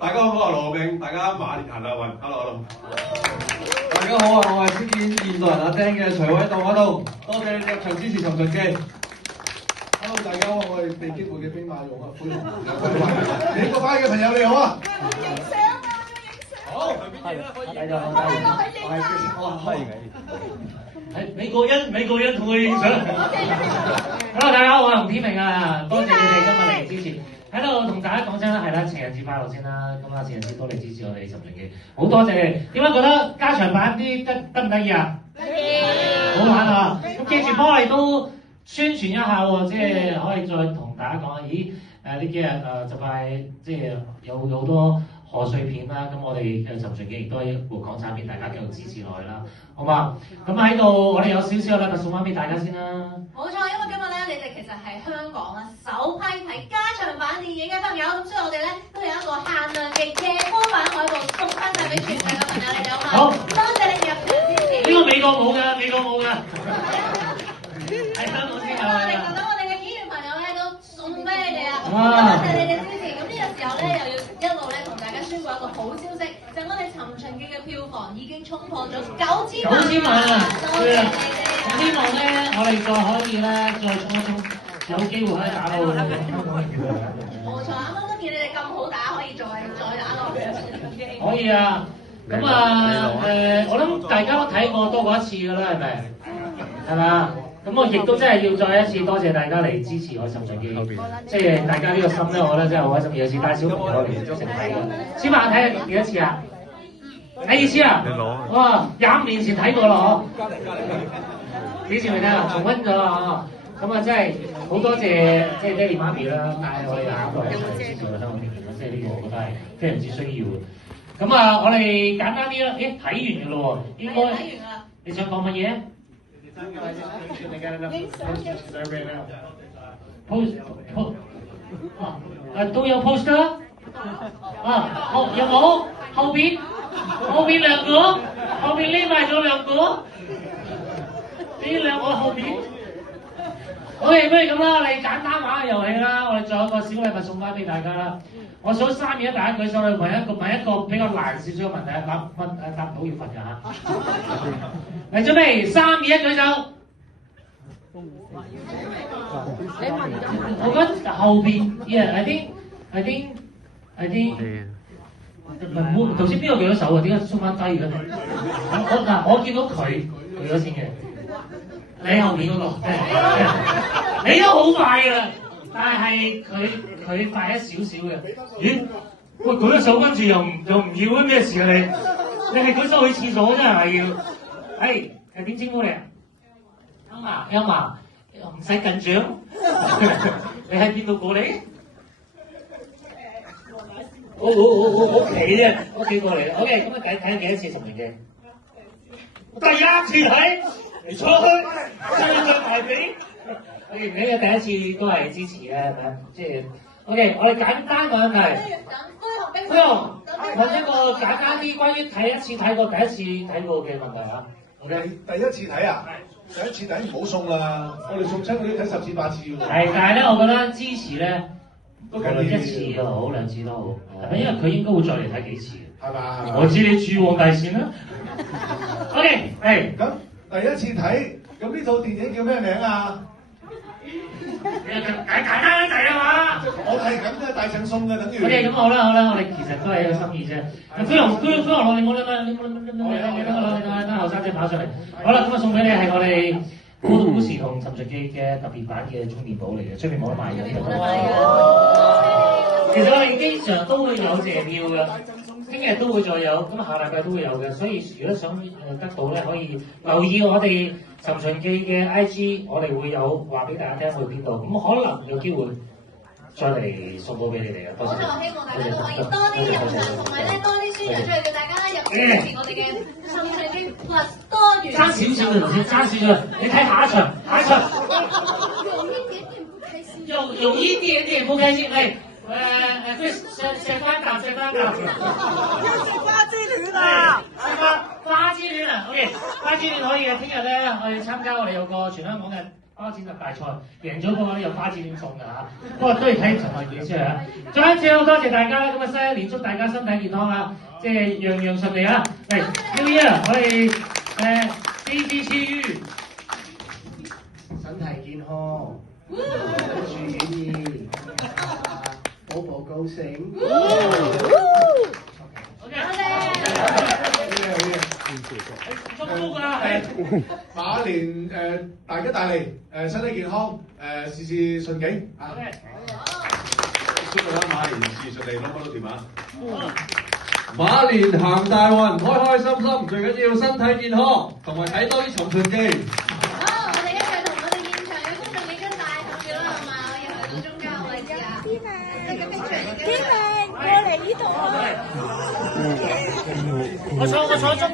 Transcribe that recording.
大家好，我係羅炳，大家馬年行大運 ，hello。大家好啊，我係飾演現代人阿丁嘅徐偉棟，多謝你哋入場支持《尋秦記》。Hello， 大家好，我係地基會嘅兵馬俑啊，歡迎幾個班嘅朋友你好啊！影相啊，好，大家可以影相。美國人同我影相。Hello， 大家好，我係洪天明啊，多謝你哋今日嚟支持。喺度同大家講聲啦，係啦，情人節快樂先啦，咁啊情人節多嚟支持我哋尋秦記，好多謝你哋。點解覺得加長版啲得唔得意啊？得意，好玩啊！咁記住幫我哋都宣傳一下喎，即係可以再同大家講下，咦呢幾日就快即係有好多賀歲片啦，咁我哋嘅尋秦記亦都係一部港產片，大家繼續支持落去啦，好嘛？咁喺度我哋有少少嘅禮物送翻俾大家先啦。冇錯，因為今日咧，你哋其實係香港啦首批睇加長版電影嘅朋友，咁所以我哋咧都有一個限量嘅夜光版海報送翻晒俾全世嘅朋友，你哋好嘛？好，多謝你哋入場支持。呢個美國冇㗎，喺香港先有我哋㗎。覺得我哋嘅演員朋友咧都送俾你哋啊，多謝你哋支持。咁呢個時候咧又要一路咧同大家宣布一個好消息，就係我哋尋秦記嘅票房已經衝破咗9000萬。9000萬啊！多謝你哋。希望咧，我哋再可以咧，再衝一衝，有機會可以打到香港嘅票房。冇錯，啱啱都見你哋咁好打，可以再打落去。可以啊，咁啊我諗大家都睇過多過一次㗎啦，係咪？係咪啊？咁我亦都真係要再一次多謝大家嚟支持我尋秦記，即係大家呢個心咧，我覺得真係好開心。有時帶小朋友嚟一齊睇嘅，小朋友睇幾多次啊？睇幾次啊？哇！25年前睇過啦嗬，幾時未睇啊？重溫咗啦嗬，咁啊真係好多謝即係爹哋媽咪啦，帶我哋下一代一齊支持香港電影啦，即係呢個我覺得係非常之需要嘅。咁啊，我哋簡單啲啦，咦睇完㗎咯喎，應該睇完啦。你想講乜嘢？post 都有 post 啦，有冇後邊兩個，後邊匿埋咗兩個，呢兩個後邊。OK， 不如咁啦，我哋簡單玩個遊戲啦，我哋仲有個小禮物送翻俾大家啦。我數3、2、1，大家舉手去問一個比較難少少嘅問題，答唔到要罰㗎嚇。嚟準備，3、2、1，舉手。我覺得後邊 ，I think，唔係冇頭先邊個舉咗手啊？點解縮翻低嘅？我見到佢舉咗先嘅。你後面嗰個，你都好快㗎啦，但係佢快一少少嘅。咦？喂，舉咗手跟住又唔要咩事啊你？你係舉手去廁所真係要？係點稱呼你啊？音啊，唔使緊張。你喺邊度過嚟？我屋企啫，屋企過嚟。OK， 咁啊睇咗幾多次尋秦記？第1次睇。你出去，再埋俾。OK， 你嘅第一次都係支持嘅，係咪？即係 OK， 我哋簡單個問題。不如問一個簡單啲關於第一次睇過嘅問題啊。OK， 第一次睇啊，第一次睇唔好送啦，我哋送親嗰啲睇10次8次喎。係，但係咧，我覺得支持咧，無論1次又好2次都好，係咪？因為佢應該會再嚟睇幾次嘅。係嘛？我知你住黃大仙啦。OK， 係。咁第一次睇，咁呢套電影叫咩名啊？簡單仔啊嘛！我係咁啫，大贈送嘅等於。OK， 咁好啦，我哋其實都係一個心意啫。飛龍攞，你冇等後生仔跑上嚟。好啦，咁啊送俾你係我哋《孤獨故事》同《尋秦記》嘅特別版嘅充電寶嚟嘅，出面冇得賣嘅。其實我哋經常都會有謝票嘅，聽日都會再有，咁下禮拜都會有嘅。所以如果想得到咧，可以留意我哋尋秦記嘅 IG， 我哋會有話俾大家聽去邊度。咁可能有機會再嚟送到俾你哋嘅。多謝。我希望大家都可以多啲入場，同埋咧多啲宣揚出去，叫大家入場支持我哋嘅尋秦記 Plus 多元。爭少少就唔知，爭少少。你睇下一場，有一點點不開心，Chris 食翻啖。要食花之戀啊！花之戀啊 ，OK， 花之戀可以嘅。聽日咧，我哋參加我哋有個全香港嘅花展特大賽，贏咗嗰個咧有花展點送㗎嚇。不過都要睇陳文健先啊。再一次好多謝大家啦，咁啊新一年祝大家身體健康啊，即係樣樣順利啊。嚟 New Year， 我哋CCCU 身體健康，注意，寶寶高興。祝福啊！馬年大吉大利，身體健康，事事順境啊！祝大家馬年事順利，攞到電話。馬年行大運，開開心心，最緊要身體健康，同埋睇多啲尋秦記。好，我哋一齊同我哋現場嘅觀眾影張大合照啦，好嘛？我要去到中間位置啊！天明，過嚟呢度啊！我坐中間。